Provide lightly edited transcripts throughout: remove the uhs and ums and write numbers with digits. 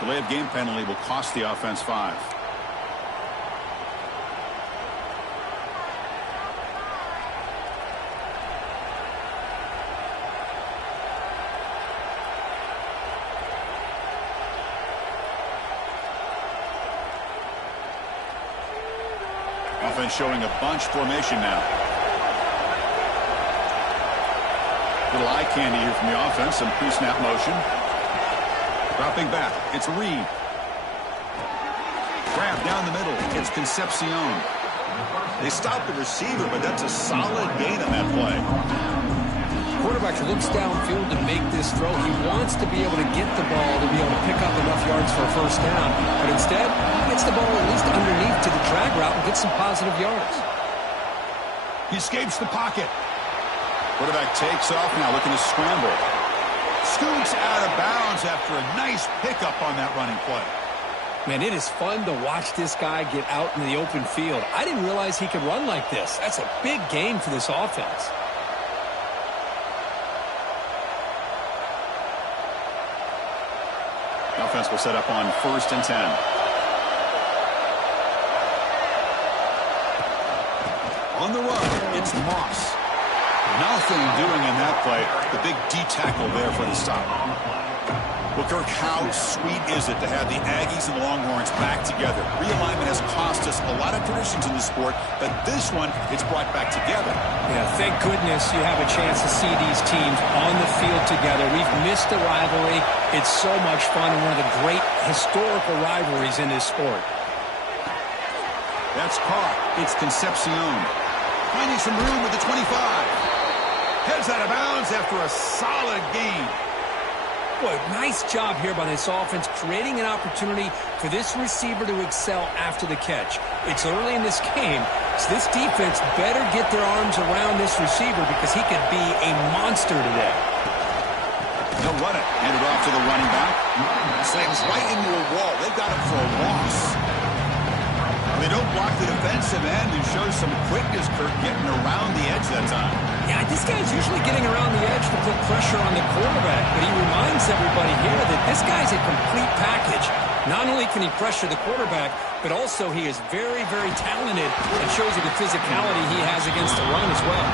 Delay of game penalty will cost the offense 5. Offense showing a bunch formation now. Little eye candy here from the offense. Some pre-snap motion. Dropping back. It's Reed. Grab down the middle. It's Concepcion. They stop the receiver, but that's a solid gain on that play. Quarterback looks downfield to make this throw. He wants to be able to get the ball to be able to pick up enough yards for a first down. But instead, he gets the ball at least underneath to the drag route and gets some positive yards. He escapes the pocket. Quarterback takes off now, looking to scramble. Scoots out of bounds after a nice pickup on that running play. Man, it is fun to watch this guy get out in the open field. I didn't realize he could run like this. That's a big gain for this offense. The offense will set up on 1st and 10. On the run, it's Moss. Nothing doing in that play. The big D tackle there for the stop. Well, Kirk, how sweet is it to have the Aggies and Longhorns back together? Realignment has cost us a lot of traditions in the sport, but this one, it's brought back together. Yeah, thank goodness you have a chance to see these teams on the field together. We've missed the rivalry. It's so much fun and one of the great historical rivalries in this sport. That's caught. It's Concepcion. Finding some room with the 25. Heads out of bounds after a solid gain. Boy, nice job here by this offense, creating an opportunity for this receiver to excel after the catch. It's early in this game, so this defense better get their arms around this receiver because he could be a monster today. They'll run it. Hand it off to the running back. Slams right into a wall. They've got it for a loss. They don't block the defensive end and show some quickness, Kirk, getting around the edge that time. Yeah, this guy's usually getting around the edge to put pressure on the quarterback, but he reminds everybody here that this guy's a complete package. Not only can he pressure the quarterback, but also he is very, very talented and shows you the physicality he has against the run as well.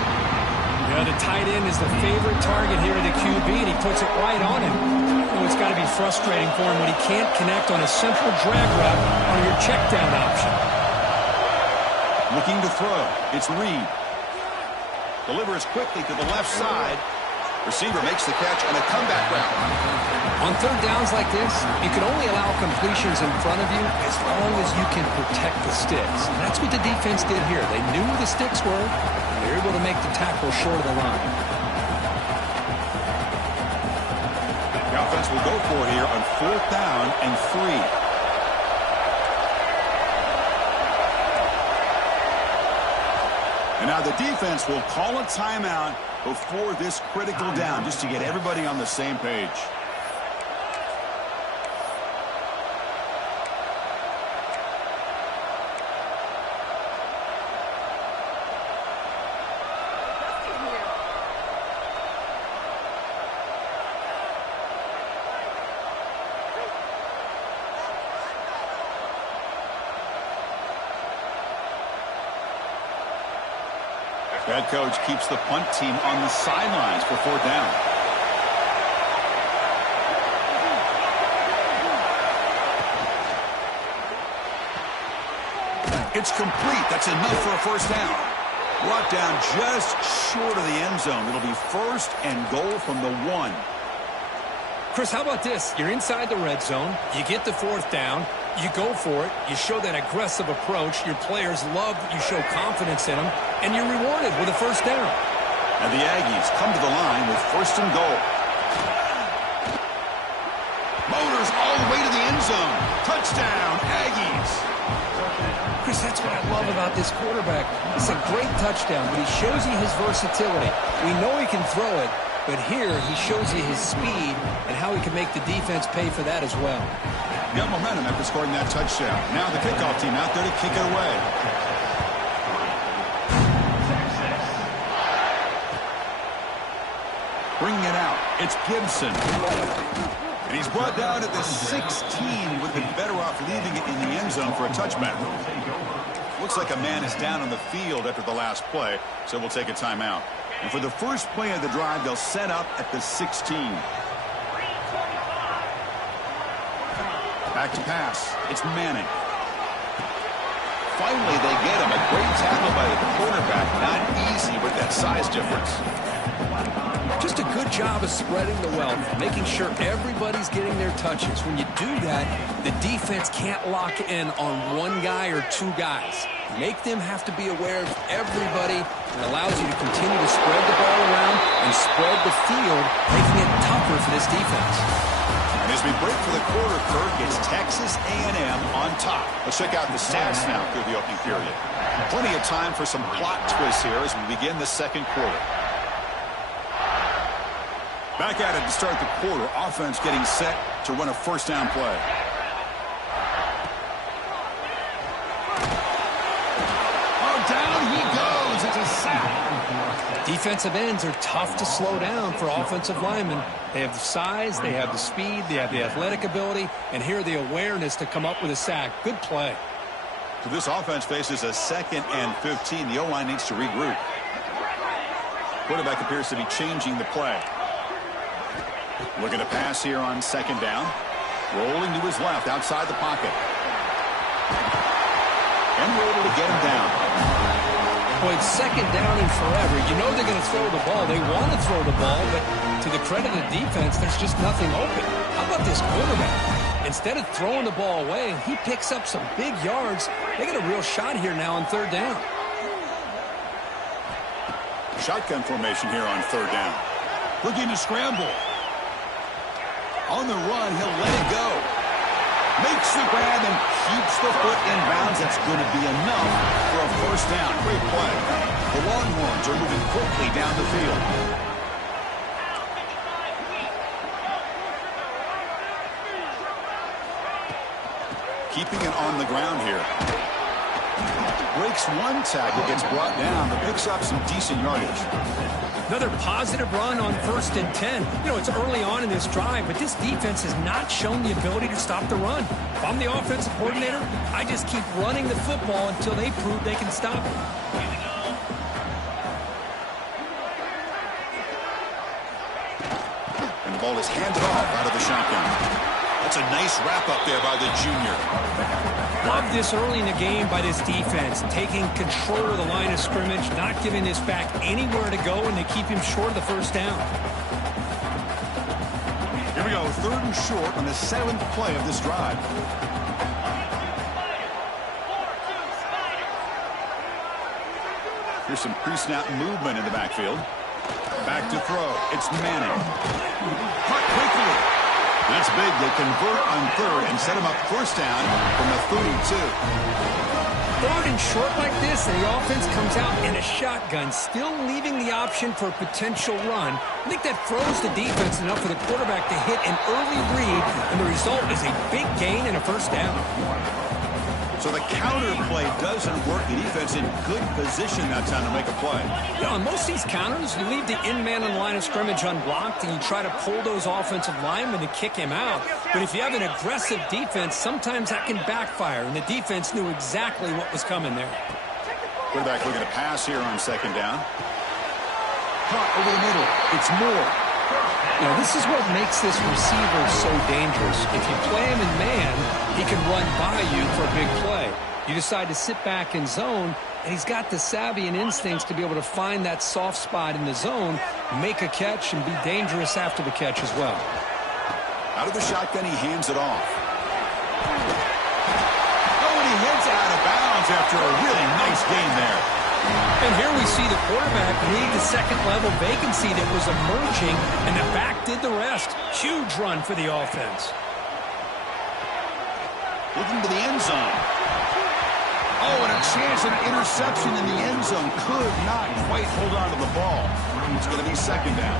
Yeah, the tight end is the favorite target here at the QB, and he puts it right on him. Oh, it's got to be frustrating for him when he can't connect on a simple drag route on your check down option. Looking to throw. It's Reed. Delivers quickly to the left side. Receiver makes the catch on a comeback route. On third downs like this, you can only allow completions in front of you as long as you can protect the sticks. And that's what the defense did here. They knew where the sticks were. They were able to make the tackle short of the line. The offense will go for it here on 4th down and 3. And now the defense will call a timeout before this critical down, just to get everybody on the same page. Head coach keeps the punt team on the sidelines for 4th down. It's complete. That's enough for a first down. Brought down just short of the end zone. It'll be 1st and goal from the 1. Chris, how about this? You're inside the red zone. You get the 4th down. You go for it. You show that aggressive approach. Your players love that you show confidence in them. And you're rewarded with a first down. And the Aggies come to the line with 1st and goal. Motors all the way to the end zone. Touchdown, Aggies. Chris, that's what I love about this quarterback. It's a great touchdown, but he shows you his versatility. We know he can throw it, but here he shows you his speed and how he can make the defense pay for that as well. Got momentum after scoring that touchdown. Now the kickoff team out there to kick it away. Bringing it out, it's Gibson. And he's brought down at the 16. Would have been better off leaving it in the end zone for a touchback. Looks like a man is down on the field after the last play, so we'll take a timeout. And for the first play of the drive, they'll set up at the 16. Back to pass. It's Manning. Finally, they get him. A great tackle by the quarterback. Not easy with that size difference. Just a good job of spreading the wealth, making sure everybody's getting their touches. When you do that, the defense can't lock in on one guy or two guys. Make them have to be aware of everybody. It allows you to continue to spread the ball around and spread the field, making it tougher for this defense. And as we break for the quarter, Kirk, it's Texas A&M on top. Let's check out the stats now through the opening period. Plenty of time for some plot twists here as we begin the second quarter. Back at it to start the quarter. Offense getting set to run a first down play. Oh, down he goes. It's a sack. Defensive ends are tough to slow down for offensive linemen. They have the size, they have the speed, they have the athletic ability, and here the awareness to come up with a sack. Good play. So this offense faces a 2nd and 15. The O-line needs to regroup. Quarterback appears to be changing the play. Looking to pass here on 2nd down. Rolling to his left outside the pocket. And we're able to get him down. Boy, it's 2nd down and forever. You know they're going to throw the ball. They want to throw the ball, but to the credit of the defense, there's just nothing open. How about this quarterback? Instead of throwing the ball away, he picks up some big yards. They got a real shot here now on 3rd down. Shotgun formation here on 3rd down. Looking to scramble. On the run, he'll let it go. Makes the grab and keeps the foot in bounds. That's going to be enough for a first down. Great play. The Longhorns are moving quickly down the field. Keeping it on the ground here. Breaks one tackle, gets brought down, but picks up some decent yardage. Another positive run on 1st and 10. You know, it's early on in this drive, but this defense has not shown the ability to stop the run. If I'm the offensive coordinator, I just keep running the football until they prove they can stop it. And the ball is handed off out of the shotgun. That's a nice wrap-up there by the junior. Love this early in the game by this defense, taking control of the line of scrimmage, not giving this back anywhere to go, and they keep him short of the first down. Here we go, 3rd and short on the 7th play of this drive. Here's some pre-snap movement in the backfield. Back to throw. It's Manning. Caught quickly. That's big. They convert on 3rd and set him up first down from the 32. 3rd and short like this, and the offense comes out in a shotgun, still leaving the option for a potential run. I think that throws the defense enough for the quarterback to hit an early read, and the result is a big gain and a first down. So the counter play doesn't work. The defense in good position that time to make a play. You know, on most of these counters, you leave the in man on the line of scrimmage unblocked, and you try to pull those offensive linemen to kick him out. But if you have an aggressive defense, sometimes that can backfire, and the defense knew exactly what was coming there. Quarterback looking to pass here on 2nd down. Caught over the middle. It's Moore. Now, this is what makes this receiver so dangerous. If you play him in man, he can run by you for a big play. You decide to sit back in zone, and he's got the savvy and instincts to be able to find that soft spot in the zone, make a catch, and be dangerous after the catch as well. Out of the shotgun, he hands it off. Oh, and he heads out of bounds after a really nice game there. And here we see the quarterback read the 2nd-level vacancy that was emerging, and the back did the rest. Huge run for the offense. Looking to the end zone. Oh, and a chance at an interception in the end zone. Could not quite hold on to the ball. It's going to be 2nd down.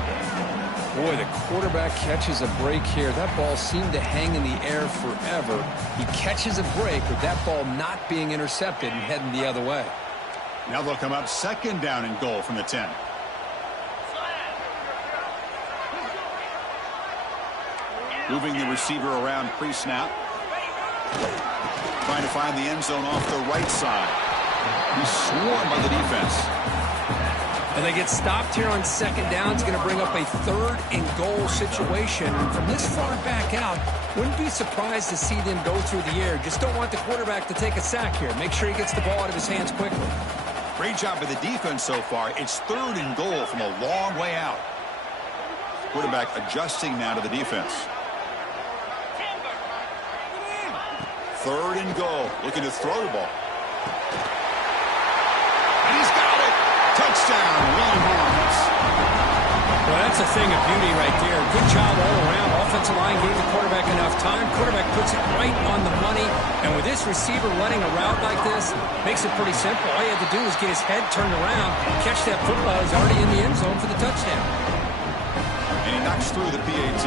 Boy, the quarterback catches a break here. That ball seemed to hang in the air forever. He catches a break with that ball not being intercepted and heading the other way. Now they'll come up 2nd down and goal from the 10. Moving the receiver around pre-snap. Trying to find the end zone off the right side. He's swarmed by the defense. And they get stopped here on second down. It's going to bring up a 3rd and goal situation. And from this far back out, wouldn't be surprised to see them go through the air. Just don't want the quarterback to take a sack here. Make sure he gets the ball out of his hands quickly. Great job by the defense so far. It's 3rd and goal from a long way out. Quarterback adjusting now to the defense. 3rd and goal. Looking to throw the ball. And he's got it. Touchdown, Longhorns. Well, that's a thing of beauty right there. Good job all around. Offensive line gave the quarterback enough time. Quarterback puts it right on the money. And with this receiver running a route like this, makes it pretty simple. All you have to do is get his head turned around, catch that football. He's already in the end zone for the touchdown. And he knocks through the PAT.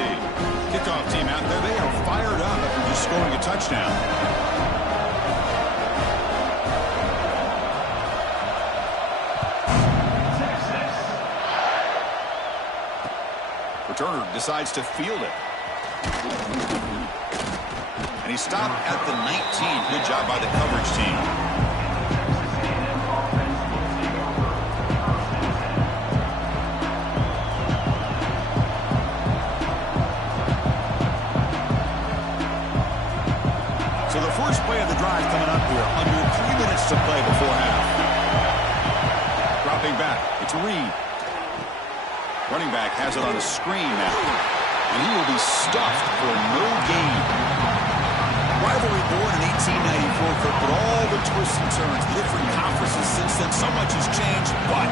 Kickoff team out there. They are fired up after just scoring a touchdown. Returner decides to field it. And he stopped at the 19. Good job by the coverage team. So the first play of the drive coming up here. Under 3 minutes to play before half. Dropping back. It's Reed. Running back has it on a screen now. And he will be stuffed for no gain. Rivalry born in 1894, but all the twists and turns, the different conferences since then, so much has changed. But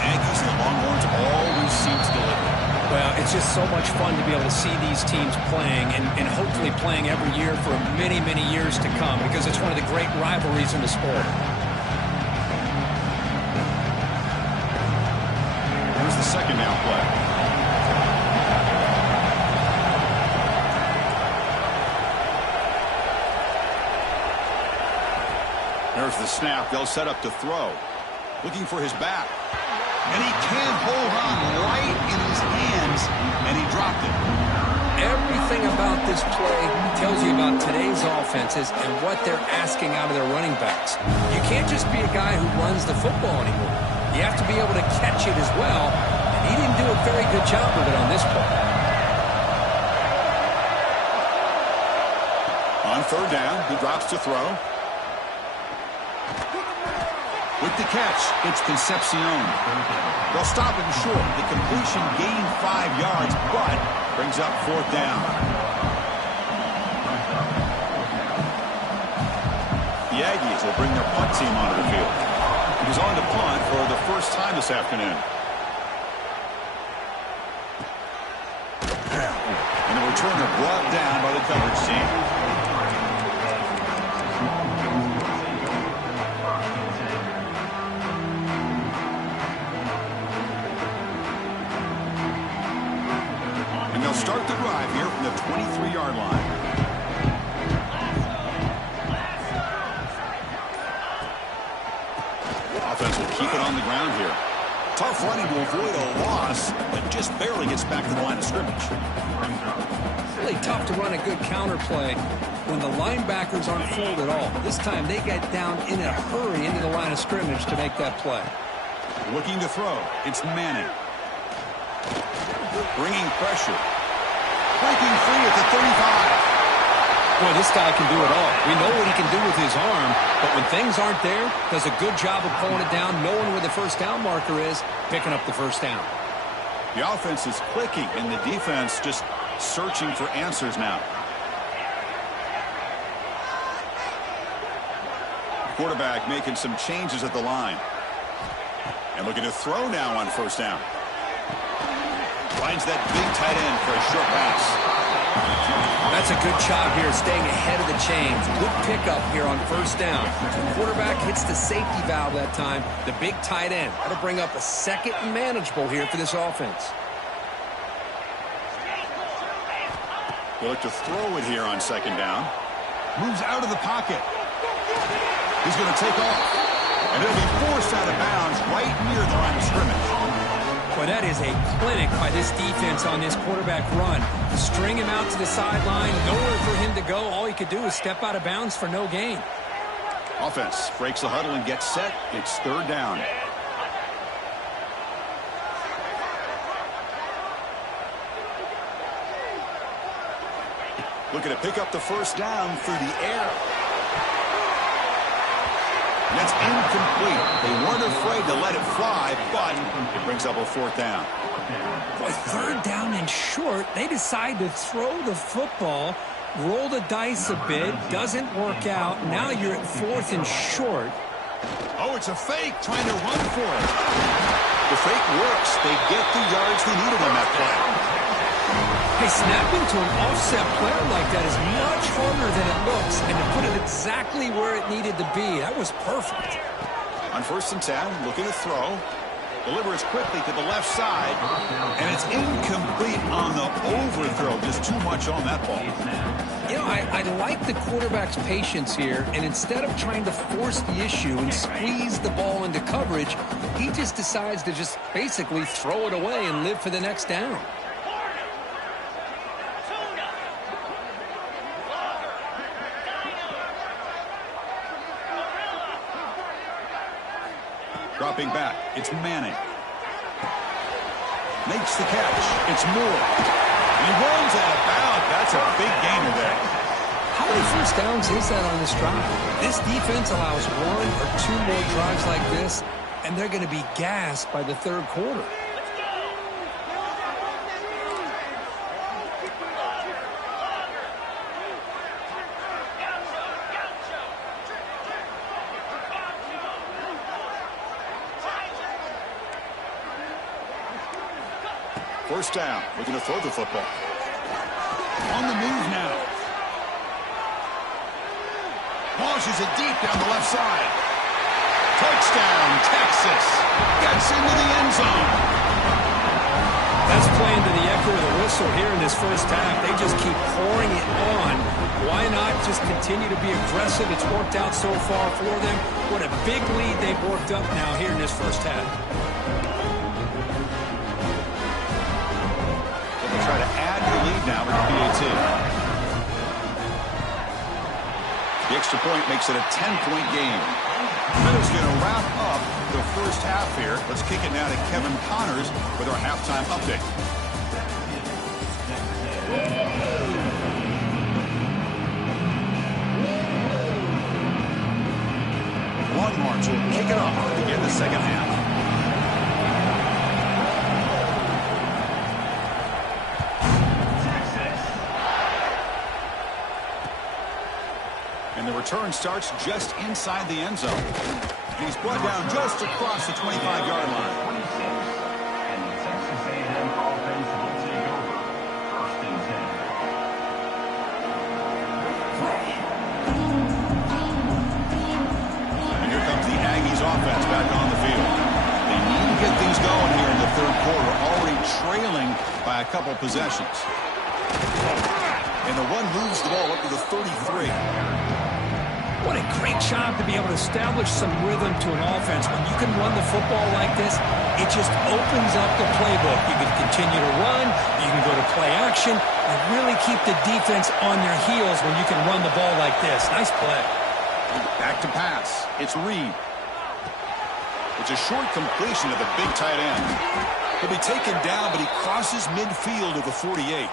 Aggies and the Longhorns always seem to deliver. Well, it's just so much fun to be able to see these teams playing and hopefully playing every year for many, many years to come because it's one of the great rivalries in the sport. Here's the second down play. There's the snap. They'll set up to throw. Looking for his back. And he can't hold on right in his hands, and he dropped it. Everything about this play tells you about today's offenses and what they're asking out of their running backs. You can't just be a guy who runs the football anymore. You have to be able to catch it as well, and he didn't do a very good job of it on this play. On 3rd down, he drops to throw. With the catch, it's Concepcion. They'll stop him short. The completion gained 5 yards, but brings up 4th down. The Aggies will bring their punt team onto the field. He's on to punt for the first time this afternoon. And the returner brought down by the coverage team. Start the drive here from the 23-yard line. Offense will keep it on the ground here. Tough running to avoid a loss, but just barely gets back to the line of scrimmage. Really tough to run a good counter play when the linebackers aren't fooled at all. This time they get down in a hurry into the line of scrimmage to make that play. Looking to throw. It's Manning. Bringing pressure. Breaking free at the 35. Boy, this guy can do it all. We know what he can do with his arm, but when things aren't there, does a good job of pulling it down, knowing where the first down marker is, picking up the first down. The offense is clicking, and the defense just searching for answers now. Quarterback making some changes at the line. And looking to throw now on 1st down. Finds that big tight end for a short pass. That's a good job here, staying ahead of the chains. Good pickup here on 1st down. The quarterback hits the safety valve that time. The big tight end. That'll bring up a 2nd and manageable here for this offense. They look to throw it here on 2nd down. Moves out of the pocket. He's going to take off. And it'll be forced out of bounds right near the line of scrimmage. Boy, that is a clinic by this defense on this quarterback run. String him out to the sideline, nowhere for him to go. All he could do is step out of bounds for no gain. Offense breaks the huddle and gets set. It's third down. Looking to pick up the first down through the air. And that's incomplete. They weren't afraid to let it fly, but it brings up a fourth down. Boy, third down and short. They decide to throw the football, roll the dice a bit, doesn't work out. Now you're at fourth and short. Oh, it's a fake, trying to run for it. The fake works. They get the yards they needed on that play. Hey, snapping to an offset player like that is much harder than it looks, and to put it exactly where it needed to be, that was perfect. On 1st and 10, looking to throw. Delivers quickly to the left side, and it's incomplete on the overthrow. Just too much on that ball. You know, I like the quarterback's patience here, and instead of trying to force the issue and squeeze the ball into coverage, he just decides to just basically throw it away and live for the next down. Dropping back, it's Manning. Makes the catch, it's Moore. He runs out of bounds. That's a big gainer there. How many first downs is that on this drive? This defense allows one or two more drives like this, and they're going to be gassed by the third quarter. First down, looking to throw the football. On the move now. Launches it deep down the left side. Touchdown, Texas. Gets into the end zone. That's playing to the echo of the whistle here in this first half. They just keep pouring it on. Why not just continue to be aggressive? It's worked out so far for them. What a big lead they've worked up now here in this first half. Try to add your lead now with the PAT. The extra point makes it a 10-point game. That is going to wrap up the first half here. Let's kick it now to Kevin Connors with our halftime update. Long March will kick it off to begin the second half. And the return starts just inside the end zone. He's brought down just across the 25-yard line. And here comes the Aggies offense back on the field. They need to get things going here in the third quarter, already trailing by a couple possessions. And the run moves the ball up to the 33. What a great job to be able to establish some rhythm to an offense. When you can run the football like this, it just opens up the playbook. You can continue to run, you can go to play action, and really keep the defense on their heels when you can run the ball like this. Nice play. Back to pass. It's Reed. It's a short completion of the big tight end. He'll be taken down, but he crosses midfield of the 48.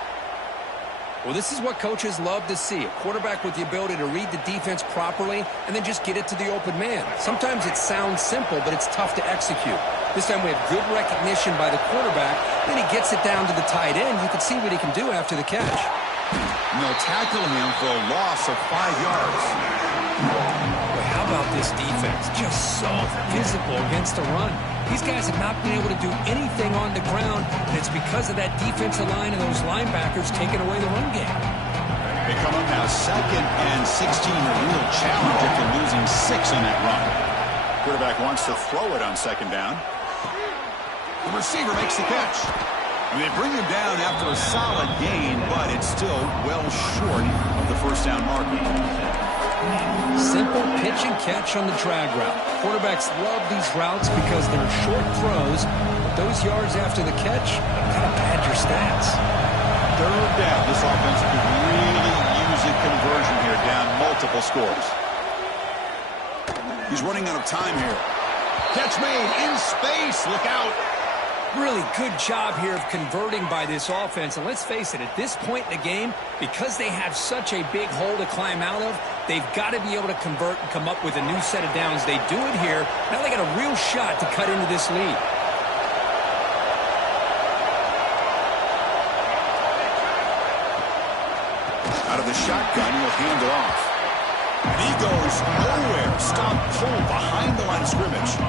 Well, this is what coaches love to see. A quarterback with the ability to read the defense properly and then just get it to the open man. Sometimes it sounds simple, but it's tough to execute. This time we have good recognition by the quarterback. Then he gets it down to the tight end. You can see what he can do after the catch. And they'll tackle him for a loss of 5 yards. Boy, how about this defense? Just so physical against the run. These guys have not been able to do anything on the ground, and it's because of that defensive line and those linebackers taking away the run game. They come up now 2nd and 16, a real challenge after losing 6 on that run. Quarterback wants to throw it on 2nd down. The receiver makes the catch. And they bring him down after a solid gain, but it's still well short of the first down marker. Simple pitch and catch on the drag route. Quarterbacks love these routes because they're short throws, but those yards after the catch kind of pad your stats. Third down. This offense could really use a conversion here, down multiple scores. He's running out of time here. Catch made in space. Look out. Really good job here of converting by this offense. And let's face it, at this point in the game, because they have such a big hole to climb out of, they've got to be able to convert and come up with a new set of downs. They do it here. Now they got a real shot to cut into this lead. Out of the shotgun, he'll hand it off. And he goes nowhere. Stop pull behind the line of scrimmage.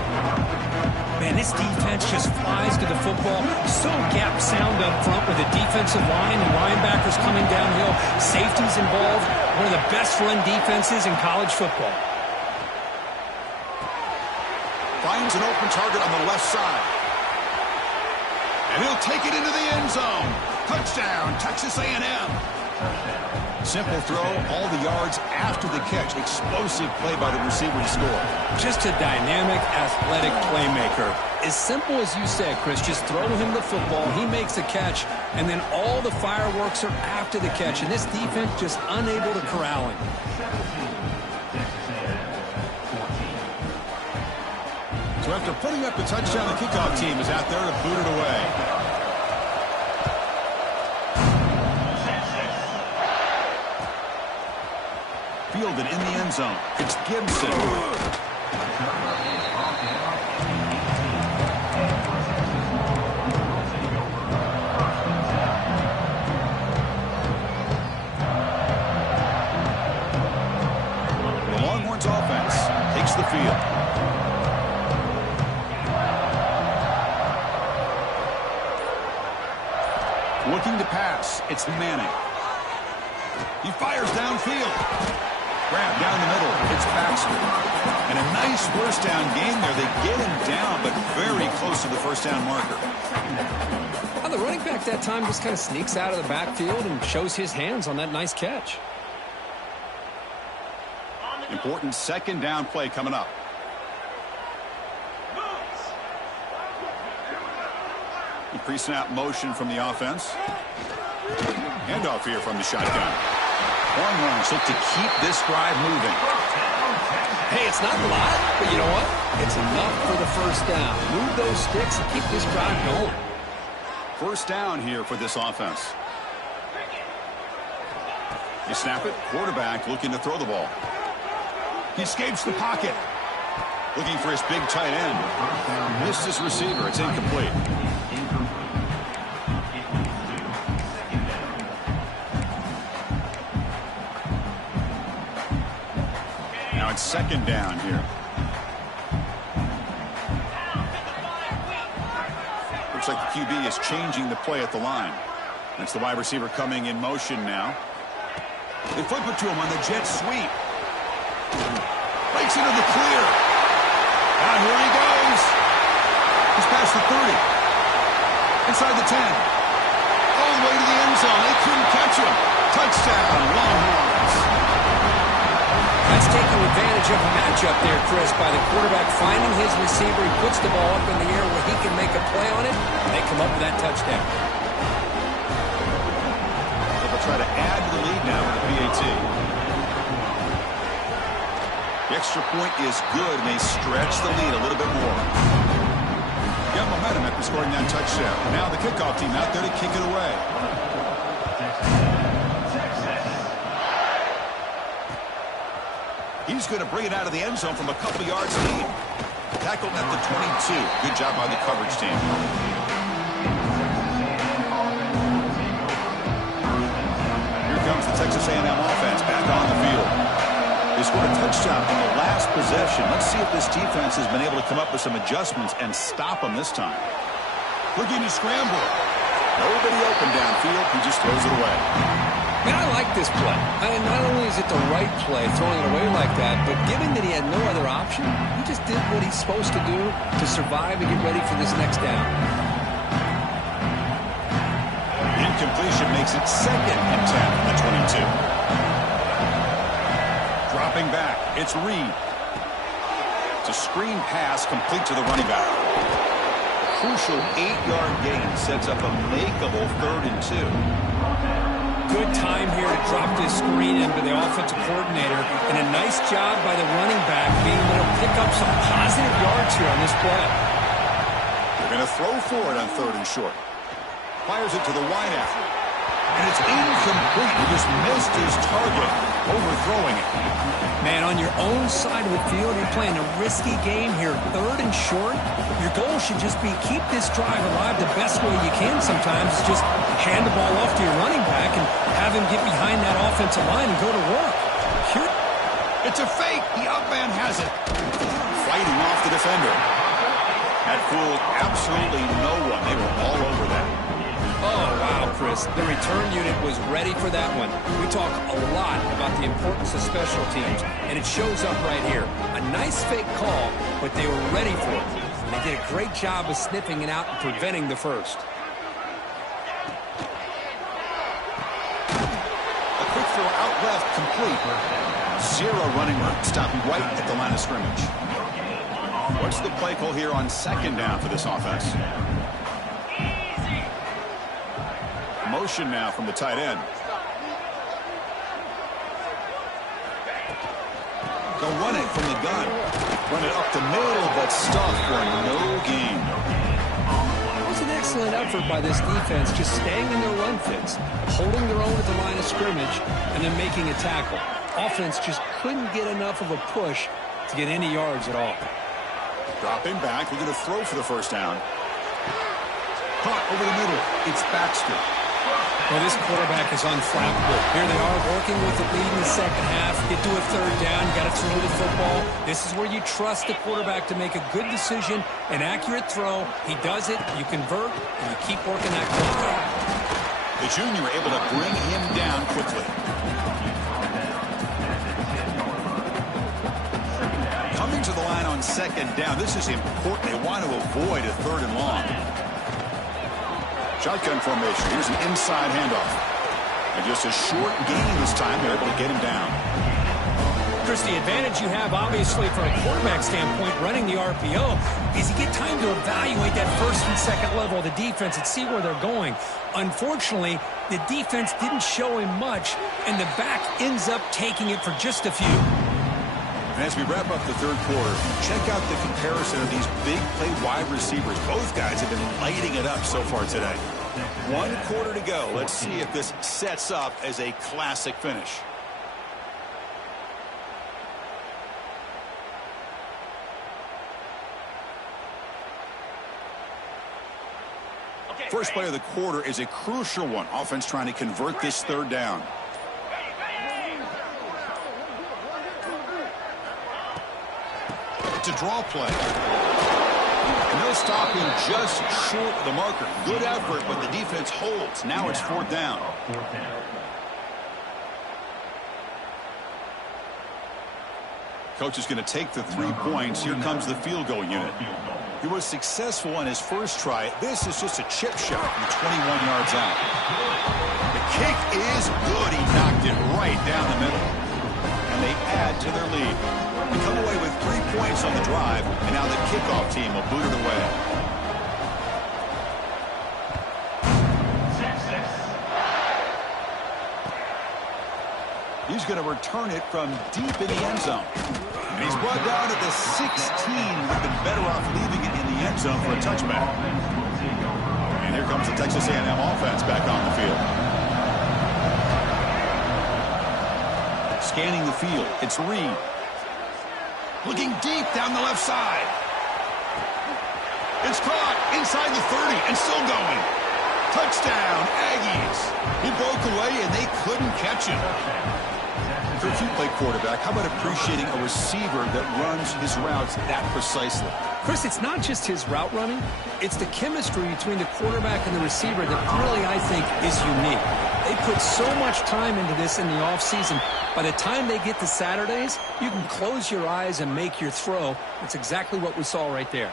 Man, this defense just flies to the football. So gap sound up front with the defensive line and linebackers coming downhill. Safeties involved. One of the best run defenses in college football. Finds an open target on the left side. And he'll take it into the end zone. Touchdown, Texas A&M. Simple throw, all the yards after the catch. Explosive play by the receiver to score. Just a dynamic, athletic playmaker. As simple as you said, Chris, just throw him the football, he makes the catch, and then all the fireworks are after the catch. And this defense just unable to corral him. So after putting up the touchdown, the kickoff team is out there to boot it away. Fielded in the end zone. It's Gibson. The Longhorns offense takes the field. Looking to pass. It's Manning. He fires downfield. Grab down the middle. It's Baxter. And a nice first down game there. They get him down, but very close to the first down marker. Well, the running back that time just kind of sneaks out of the backfield and shows his hands on that nice catch. Important second down play coming up. The pre-snap motion from the offense. Handoff here from the shotgun. Longhorns look to keep this drive moving. Hey, it's not a lot, but you know what? It's enough for the first down. Move those sticks and keep this drive going. First down here for this offense. You snap it. Quarterback looking to throw the ball. He escapes the pocket. Looking for his big tight end. Missed his receiver. It's incomplete. Now it's second down here. Looks like the QB is changing the play at the line. That's the wide receiver coming in motion now. They flip it to him on the jet sweep. Breaks into the clear. And here he goes. He's past the 30. Inside the 10. All the way to the end zone. They couldn't catch him. Touchdown, Longhorns. That's taking advantage of a matchup there, Chris, by the quarterback finding his receiver. He puts the ball up in the air where he can make a play on it, and they come up with that touchdown. They'll try to add to the lead now with the PAT. The extra point is good, and they stretch the lead a little bit more. Got momentum after scoring that touchdown. Now the kickoff team out there to kick it away. He's going to bring it out of the end zone from a couple yards lead. Tackled at the 22. Good job by the coverage team. Here comes the Texas A&M offense back on the field. They scored a touchdown on the last possession. Let's see if this defense has been able to come up with some adjustments and stop them this time. Looking to scramble. Nobody open downfield. He just throws it away. Man, I like this play. Not only is it the right play, throwing it away like that, but given that he had no other option, he just did what he's supposed to do to survive and get ready for this next down. Incompletion makes it 2nd and 10 from the 22. Drop Dropping back, it's Reed. It's a screen pass complete to the running back. Crucial 8-yard gain sets up a makeable 3rd and 2. Good time here to drop this screen into the offensive coordinator, and a nice job by the running back being able to pick up some positive yards here on this play. They're going to throw for it on 3rd and short. Fires it to the wideout. And it's incomplete. He just missed his target, overthrowing it. Man, on your own side of the field, you're playing a risky game here. 3rd and short. Your goal should just be keep this drive alive the best way you can sometimes. Is just hand the ball off to your running back and have him get behind that offensive line and go to work. Here. It's a fake. The up man has it. Fighting off the defender. That fooled absolutely no one. They were all over that. Oh, wow, Chris. The return unit was ready for that one. We talk a lot about the importance of special teams, and it shows up right here. A nice fake call, but they were ready for it. And they did a great job of sniffing it out and preventing the first. A quick throw out left, complete. 0 running room, stopping right at the line of scrimmage. What's the play call here on 2nd down for this offense? Motion now from the tight end. They'll run it from the gun. Run it up the middle, but stuffed for no gain. It was an excellent effort by this defense, just staying in their run fits, holding their own at the line of scrimmage, and then making a tackle. Offense just couldn't get enough of a push to get any yards at all. Dropping back, we're going to throw for the 1st down. Caught over the middle. It's Baxter. Well, this quarterback is unflappable. Here they are working with the lead in the 2nd half. Get to a 3rd down. You got to throw the football. This is where you trust the quarterback to make a good decision, an accurate throw. He does it. You convert, and you keep working that clock. The junior able to bring him down quickly. Coming to the line on 2nd down. This is important. They want to avoid a 3rd and long. Shotgun formation. Here's an inside handoff. And just a short gain this time. They're able to get him down. Chris, the advantage you have, obviously, from a quarterback standpoint, running the RPO, is you get time to evaluate that 1st and 2nd level of the defense and see where they're going. Unfortunately, the defense didn't show him much, and the back ends up taking it for just a few. And as we wrap up the 3rd quarter, check out the comparison of these big play wide receivers. Both guys have been lighting it up so far today. 1 quarter to go. Let's see if this sets up as a classic finish. First play of the quarter is a crucial one. Offense trying to convert this 3rd down. It's a draw play. And they'll stop him just short of the marker. Good effort, but the defense holds. Now it's 4th down. Coach is going to take the 3 points. Here comes the field goal unit. He was successful on his first try. This is just a chip shot from 21 yards out. The kick is good. He knocked it right down the middle. And they add to their lead. They come away with 3 points on the drive, and now the kickoff team will boot it away. He's going to return it from deep in the end zone. And he's brought down at the 16. Would have been better off leaving it in the end zone for a touchback. And here comes the Texas A&M offense back on the field. Scanning the field, it's Reed. Looking deep down the left side. It's caught inside the 30 and still going. Touchdown, Aggies. He broke away and they couldn't catch him. If you play quarterback, how about appreciating a receiver that runs his routes that precisely? Chris, it's not just his route running. It's the chemistry between the quarterback and the receiver that really, I think, is unique. They put so much time into this in the offseason. By the time they get to Saturdays, you can close your eyes and make your throw. That's exactly what we saw right there.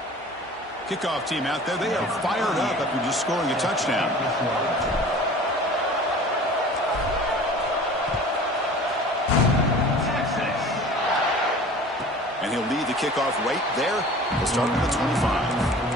Kickoff team out there. They are fired up after just scoring a touchdown. kickoff right there. We'll start with the 25.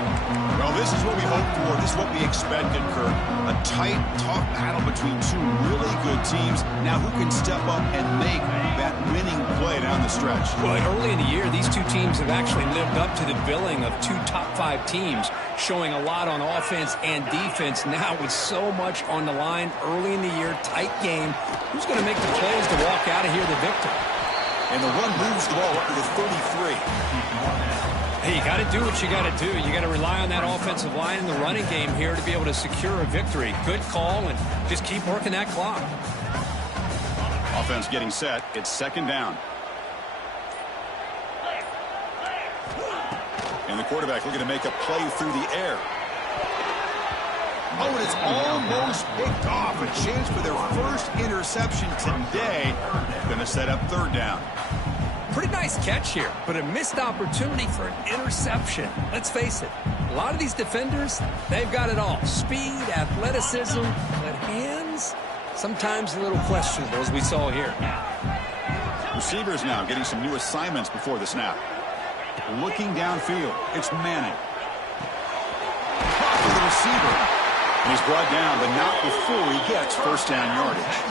Well, this is what we hoped for. This is what we expected, Kirk. A tight, tough battle between two really good teams. Now, who can step up and make that winning play down the stretch? Well, early in the year, these two teams have actually lived up to the billing of two top-5 teams, showing a lot on offense and defense. Now, with so much on the line early in the year, tight game, who's going to make the plays to walk out of here the victor? And the run moves the ball up to the 33. Hey, you got to do what you got to do. You got to rely on that offensive line in the running game here to be able to secure a victory. Good call, and just keep working that clock. Offense getting set. It's second down. And the quarterback looking to make a play through the air. Oh, and it's almost picked off. A chance for their first interception today. Going to set up third down. Pretty nice catch here, but a missed opportunity for an interception. Let's face it, a lot of these defenders, they've got it all. Speed, athleticism, but hands, sometimes a little questionable, as we saw here. Receivers now getting some new assignments before the snap. Looking downfield, it's Manning. For the receiver. And he's brought down, but not before he gets first down yardage.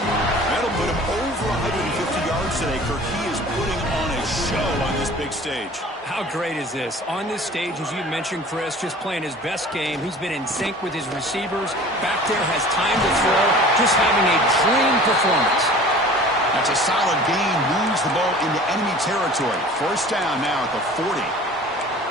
That'll put him over 150 yards today, Kirk. He is putting on a show on this big stage. How great is this? On this stage, as you mentioned, Chris, just playing his best game. He's been in sync with his receivers. Back there, has time to throw. Just having a dream performance. That's a solid gain. Moves the ball into enemy territory. First down now at the 40.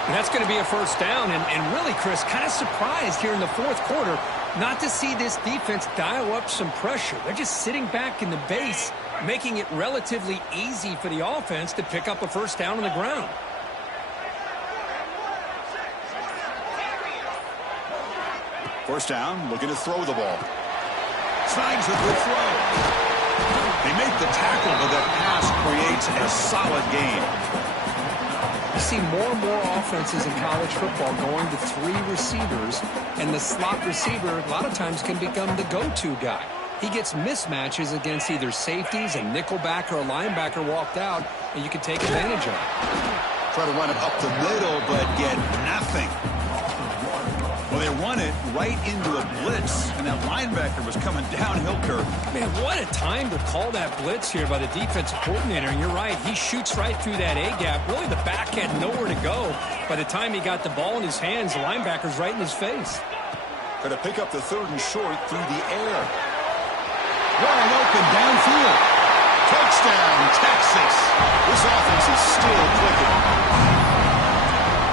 And that's going to be a first down. And really, Chris, kind of surprised here in the fourth quarter not to see this defense dial up some pressure. They're just sitting back in the base, making it relatively easy for the offense to pick up a first down on the ground. First down, looking to throw the ball. Signs a good throw. They make the tackle, but that pass creates a solid gain. You see more and more offenses in college football going to 3 receivers, and the slot receiver a lot of times can become the go-to guy. He gets mismatches against either safeties, a nickelback, or a linebacker walked out, and you can take advantage of it. Try to run it up the middle, but get nothing. Well, they run it right into a blitz, and that linebacker was coming downhill, Kirk. Man, what a time to call that blitz here by the defensive coordinator. And you're right, he shoots right through that A-gap. Really, the back had nowhere to go. By the time he got the ball in his hands, the linebacker's right in his face. Going to pick up the third and short through the air. Wide open downfield. Touchdown, Texas. This offense is still clicking.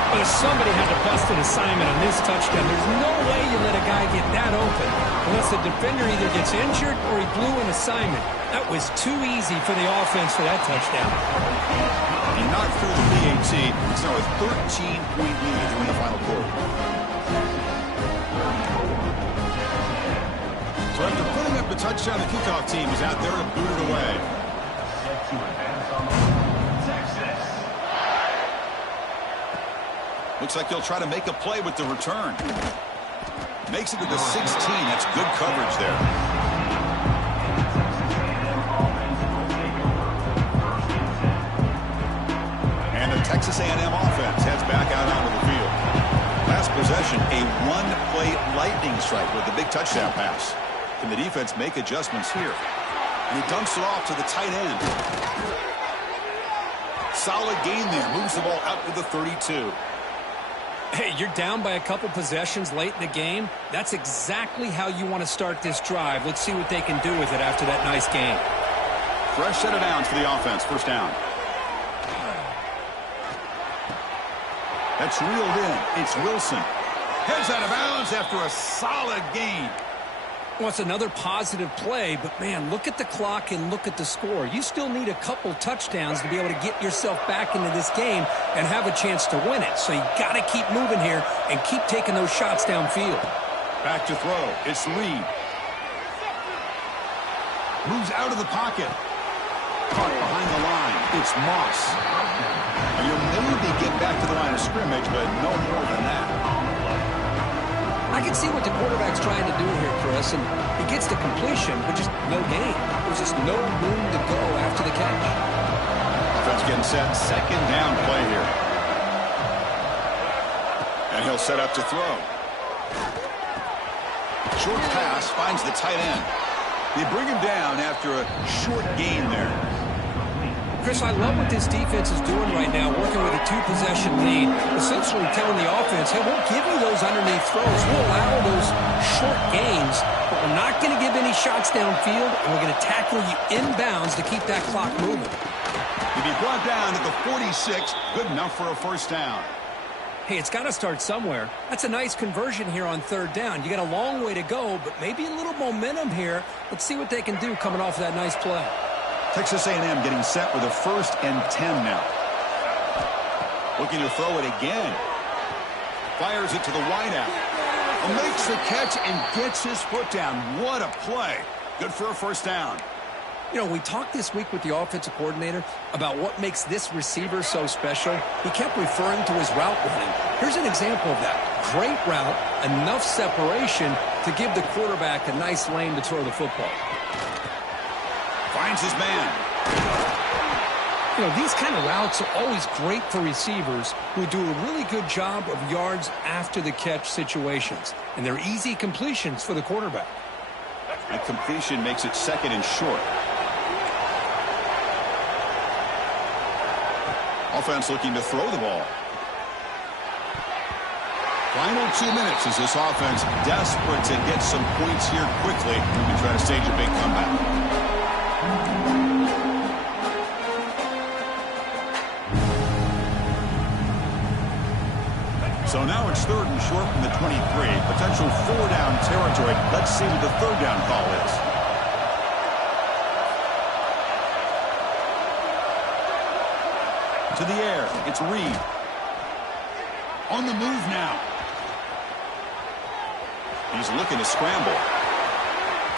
But if somebody had to bust an assignment on this touchdown, there's no way you let a guy get that open unless the defender either gets injured or he blew an assignment. That was too easy for the offense for that touchdown. He knocked through the PAT. It's now a 13-point lead in the final quarter. So after putting up the touchdown, the kickoff team is out there to boot it away. Looks like he'll try to make a play with the return. Makes it to the 16. That's good coverage there. And the Texas A&M offense heads back out onto the field. Last possession, a one-play lightning strike with the big touchdown pass. Can the defense make adjustments here? And he dumps it off to the tight end. Solid gain there. Moves the ball out to the 32. Hey, you're down by a couple possessions late in the game. That's exactly how you want to start this drive. Let's see what they can do with it after that nice game. Fresh set of downs for the offense. First down. That's reeled in. It's Wilson. Heads out of bounds after a solid gain. Well, it's another positive play, but, man, look at the clock and look at the score. You still need a couple touchdowns to be able to get yourself back into this game and have a chance to win it. So you got to keep moving here and keep taking those shots downfield. Back to throw. It's Reed. Moves out of the pocket. Caught behind the line. It's Moss. You'll maybe get back to the line of scrimmage, but no more than that. I can see what the quarterback's trying to do here, Chris, and he gets the completion, but just no gain. There's just no room to go after the catch. Offense getting set. Second down play here. And he'll set up to throw. Short pass finds the tight end. They bring him down after a short gain there. Chris, I love what this defense is doing right now, working with a two-possession lead, essentially telling the offense, hey, we'll give you those underneath throws. We'll allow those short gains, but we're not going to give any shots downfield, and we're going to tackle you inbounds to keep that clock moving. He'll be brought down at the 46, good enough for a first down. Hey, it's got to start somewhere. That's a nice conversion here on third down. You got a long way to go, but maybe a little momentum here. Let's see what they can do coming off of that nice play. Texas A&M getting set with a 1st and 10 now. Looking to throw it again. Fires it to the wideout. Makes the catch and gets his foot down. What a play. Good for a first down. You know, we talked this week with the offensive coordinator about what makes this receiver so special. He kept referring to his route running. Here's an example of that. Great route, enough separation to give the quarterback a nice lane to throw the football. Finds his man. You know, these kind of routes are always great for receivers who do a really good job of yards after the catch situations. And they're easy completions for the quarterback. That completion makes it 2nd and short. Offense looking to throw the ball. Final 2 minutes as this offense desperate to get some points here quickly and try to stage a big comeback. So now it's 3rd and short from the 23. Potential 4-down territory. Let's see what the 3rd down call is. To the air. It's Reed. On the move now. He's looking to scramble.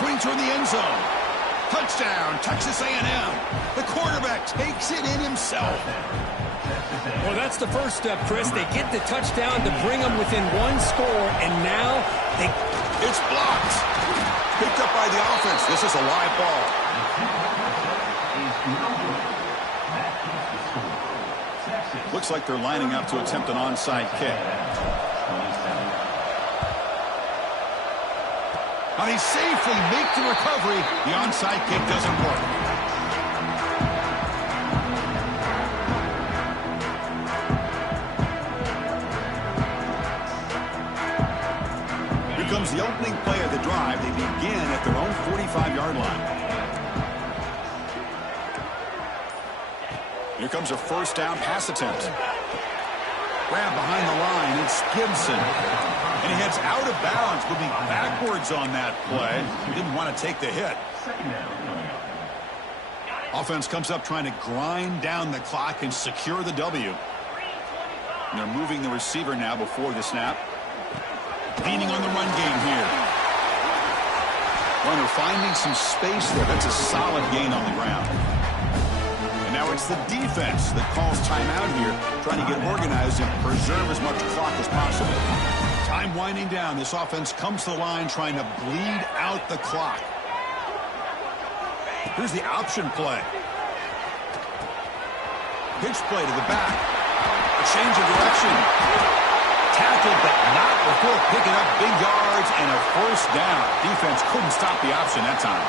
Going toward the end zone. Touchdown, Texas A&M. The quarterback takes it in himself. Well, that's the first step, Chris. They get the touchdown to bring them within 1 score, and now they... It's blocked. Picked up by the offense. This is a live ball. Looks like they're lining up to attempt an onside kick. Now they safely make the recovery. The onside kick doesn't work. Here comes the opening play of the drive. They begin at their own 45-yard line. Here comes a 1st down pass attempt. Grab behind the line. It's Gibson. And he heads out of bounds, moving backwards on that play. He didn't want to take the hit. Offense comes up trying to grind down the clock and secure the W. And they're moving the receiver now before the snap. Leaning on the run game here. Runner finding some space there. That's a solid gain on the ground. And now it's the defense that calls timeout here, trying to get organized and preserve as much clock as possible. Time winding down. This offense comes to the line trying to bleed out the clock. Here's the option play. Pitch play to the back. A change of direction. Tackled, but not before picking up big yards and a 1st down. Defense couldn't stop the option that time.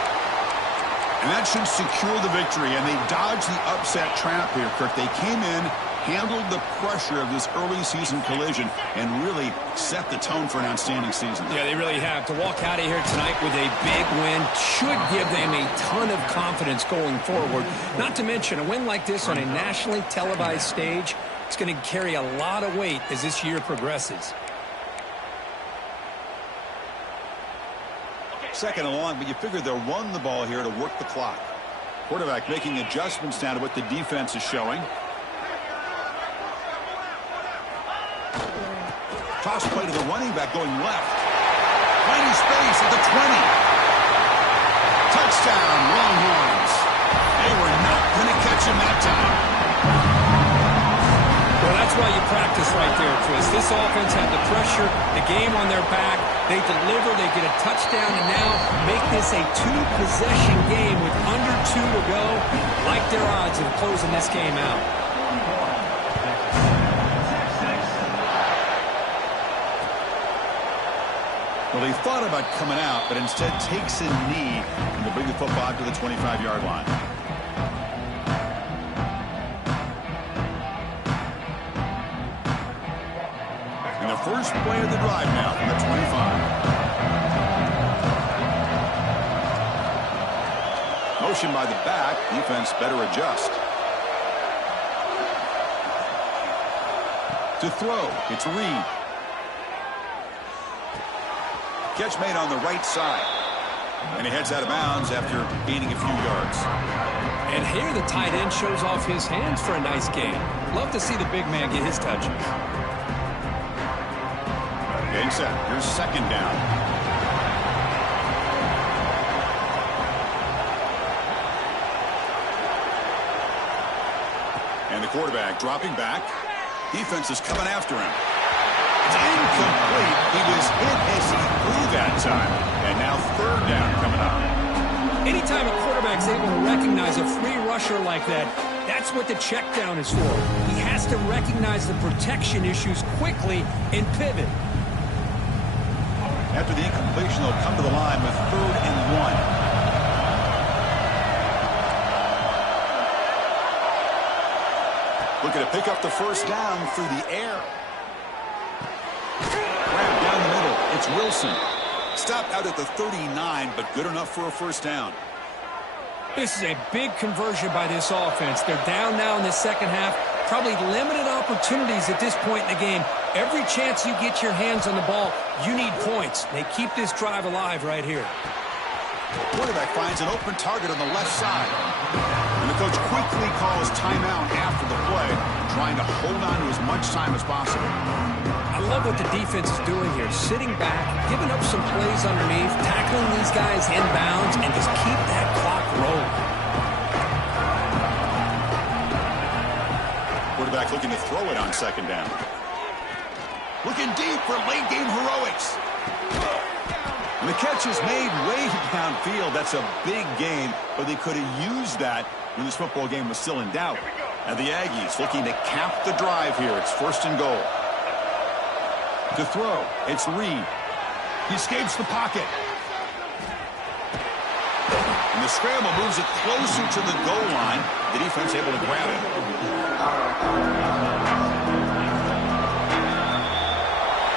And that should secure the victory, and they dodged the upset trap here, Kirk. They came in, handled the pressure of this early season collision, and really set the tone for an outstanding season. Yeah, they really have. To walk out of here tonight with a big win should give them a ton of confidence going forward. Not to mention, a win like this on a nationally televised stage, it's going to carry a lot of weight as this year progresses. 2nd and long, but you figure they'll run the ball here to work the clock. Quarterback making adjustments now to what the defense is showing. Toss play to the running back going left. Finding space at the 20. Touchdown, Longhorns. They were not going to catch him that time. Well, that's why you practice right there, Chris. This offense had the pressure, the game on their back. They deliver, they get a touchdown, and now make this a two-possession game with under 2 to go. Like their odds of closing this game out. Well, he thought about coming out, but instead takes a knee and to bring the football to the 25-yard line. And the first play of the drive now from the 25. Motion by the back. Defense better adjust. To throw, it's Reed. Catch made on the right side. And he heads out of bounds after gaining a few yards. And here the tight end shows off his hands for a nice gain. Love to see the big man get his touches. Getting set. Here's second down. And the quarterback dropping back. Defense is coming after him. It's incomplete. He was hit as he threw that time. And now third down coming up. Anytime a quarterback's able to recognize a free rusher like that, that's what the check down is for. He has to recognize the protection issues quickly and pivot. After the incompletion, they'll come to the line with 3rd and 1. Looking to pick up the first down through the air. Grab down the middle. It's Wilson. Stopped out at the 39, but good enough for a first down. This is a big conversion by this offense. They're down now in the second half. Probably limited opportunities at this point in the game. Every chance you get your hands on the ball, you need points. They keep this drive alive right here. Quarterback finds an open target on the left side. And the coach quickly calls timeout after the play, trying to hold on to as much time as possible. I love what the defense is doing here. Sitting back, giving up some plays underneath, tackling these guys inbounds, and just keep that clock rolling. Quarterback looking to throw it on second down. Looking deep for late-game heroics. And the catch is made way downfield. That's a big gain, but they could have used that when this football game was still in doubt. And the Aggies looking to cap the drive here. It's 1st and goal. To throw, it's Reed. He escapes the pocket. And the scramble moves it closer to the goal line. The defense able to grab it.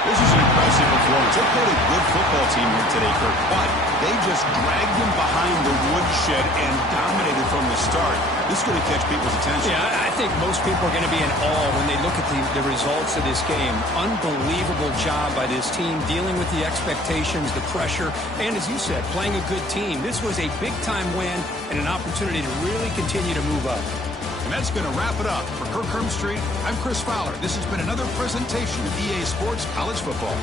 This is an impressive performance. They played a good football team here today, Kirk, but they just dragged them behind the woodshed and dominated from the start. This is going to catch people's attention. Yeah, I think most people are going to be in awe when they look at the results of this game. Unbelievable job by this team dealing with the expectations, the pressure, and as you said, playing a good team. This was a big-time win and an opportunity to really continue to move up. And that's going to wrap it up. For Kirk Street, I'm Chris Fowler. This has been another presentation of EA Sports College Football.